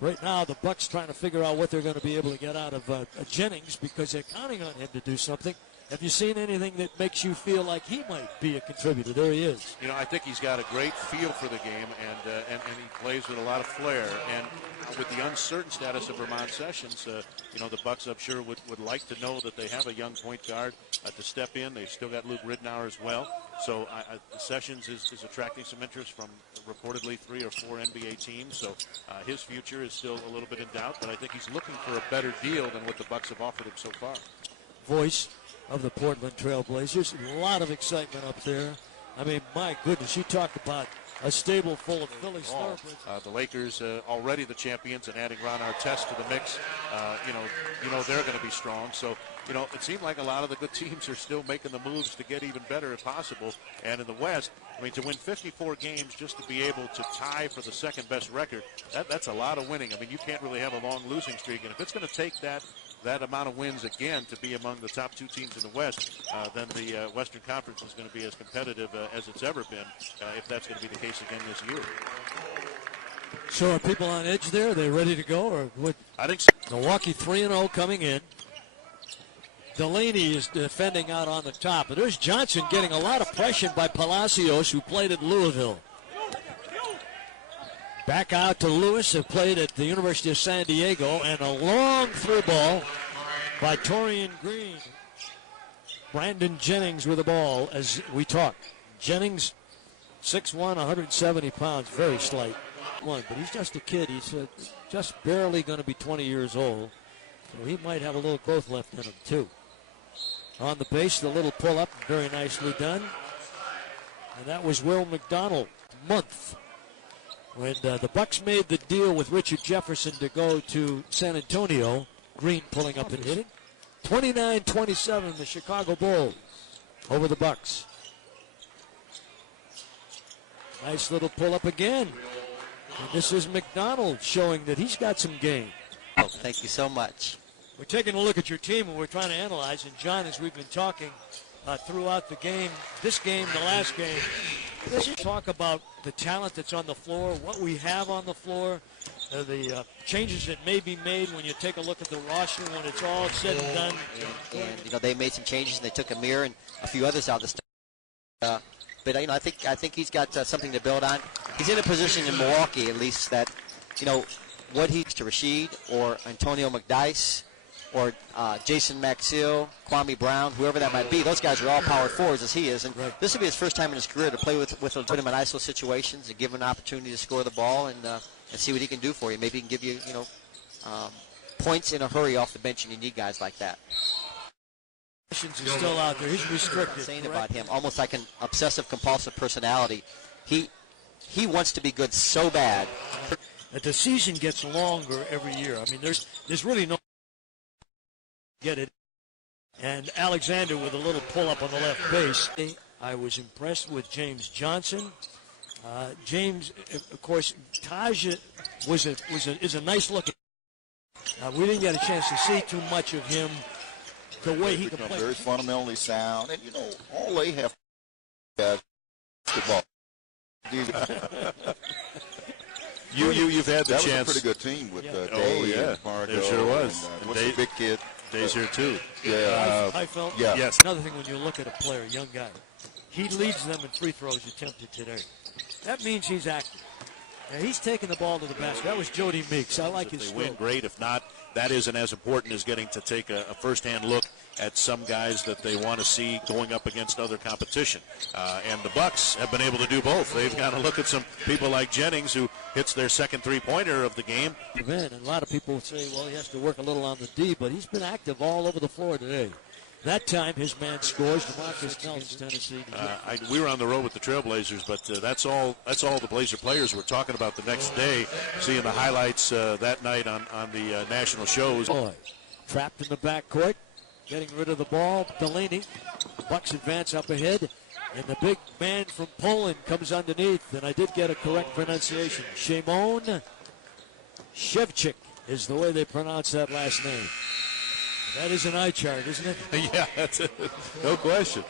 Right now, the Bucks trying to figure out what they're going to be able to get out of Jennings because they're counting on him to do something. Have you seen anything that makes you feel like he might be a contributor? There he is. You know, I think he's got a great feel for the game, and he plays with a lot of flair. And with the uncertain status of Vermont Sessions, you know, the Bucks, I'm sure, would like to know that they have a young point guard to step in. They've still got Luke Ridnour as well. So Sessions is attracting some interest from reportedly 3 or 4 NBA teams. So his future is still a little bit in doubt, but I think he's looking for a better deal than what the Bucks have offered him so far. Voice of the Portland Trail Blazers. A lot of excitement up there. I mean, my goodness, you talk about a stable full of Philly stars. The Lakers already the champions, and adding Ron Artest to the mix, you know they're going to be strong. So, you know, it seemed like a lot of the good teams are still making the moves to get even better if possible. And in the West, I mean, to win 54 games just to be able to tie for the second best record, that's a lot of winning. I mean, you can't really have a long losing streak, and if it's going to take that amount of wins again to be among the top 2 teams in the West, then the Western Conference is going to be as competitive as it's ever been, if that's going to be the case again this year. So are people on edge there? Are they ready to go? Or what? I think so. Milwaukee 3-0 coming in. Delaney is defending out on the top. But there's Johnson getting a lot of pressure by Palacios, who played at Louisville. Back out to Lewis, who played at the University of San Diego, and a long through ball by Torian Green. Brandon Jennings with the ball as we talk. Jennings, 6'1", 170 pounds, very slight. But he's just a kid. He's just barely going to be 20 years old. So he might have a little growth left in him, too. On the base, the little pull-up, very nicely done. And that was Will McDonald, month. When the Bucks made the deal with Richard Jefferson to go to San Antonio, Green pulling up and hitting. 29-27, the Chicago Bulls over the Bucks. Nice little pull-up again. And this is McDonald showing that he's got some game. Oh, thank you so much. We're taking a look at your team, and we're trying to analyze. And, John, as we've been talking throughout the game, this game, the last game, let's talk about the talent that's on the floor, what we have on the floor, the changes that may be made when you take a look at the roster when it's all said and done. And you know, they made some changes, and they took Amir and a few others out of the start. But you know, I think he's got something to build on. He's in a position in Milwaukee, at least, that, you know, what he's to Rashid or Antonio McDyess or Jason Maxill, Kwame Brown, whoever that might be. Those guys are all power forwards as he is. And this will be his first time in his career to play with him in ISO situations and give him an opportunity to score the ball and see what he can do for you. Maybe he can give you, points in a hurry off the bench, and you need guys like that. Is still out there. He's restricted. Saying about him, almost like an obsessive-compulsive personality. He wants to be good so bad. That the season gets longer every year. I mean, there's really no get it. And Alexander with a little pull-up on the left base. I was impressed with James Johnson. James, of course, Taj is a nice looking. We didn't get a chance to see too much of him. The way he can play. Very fundamentally sound, and all they have basketball. You've had the that chance. That was a pretty good team with Day and Fargo. There sure was. And what's the big kid? Day's here too. Yeah. Heifeld. Yeah. Yes. Another thing, when you look at a player, a young guy, he leads them in free throws attempted today. That means he's active. And he's taking the ball to the basket. That was Jody Meeks. I like his If they skill. win, great. If not, that isn't as important as getting to take a first-hand look at some guys that they want to see going up against other competition. And the Bucks have been able to do both. They've got to look at some people like Jennings, who hits their second three-pointer of the game. And a lot of people say, well, he has to work a little on the D, but he's been active all over the floor today. That time, his man scores. DeMarcus Cousins, Tennessee. We were on the road with the Trailblazers, but that's all the Blazer players were talking about the next day, seeing the highlights that night on the national shows. Boy, trapped in the backcourt, getting rid of the ball. Delaney, Bucks advance up ahead, and the big man from Poland comes underneath, and I did get a correct pronunciation. Szymon Szewczyk is the way they pronounce that last name. That is an eye chart, isn't it? Yeah, that's it. No question.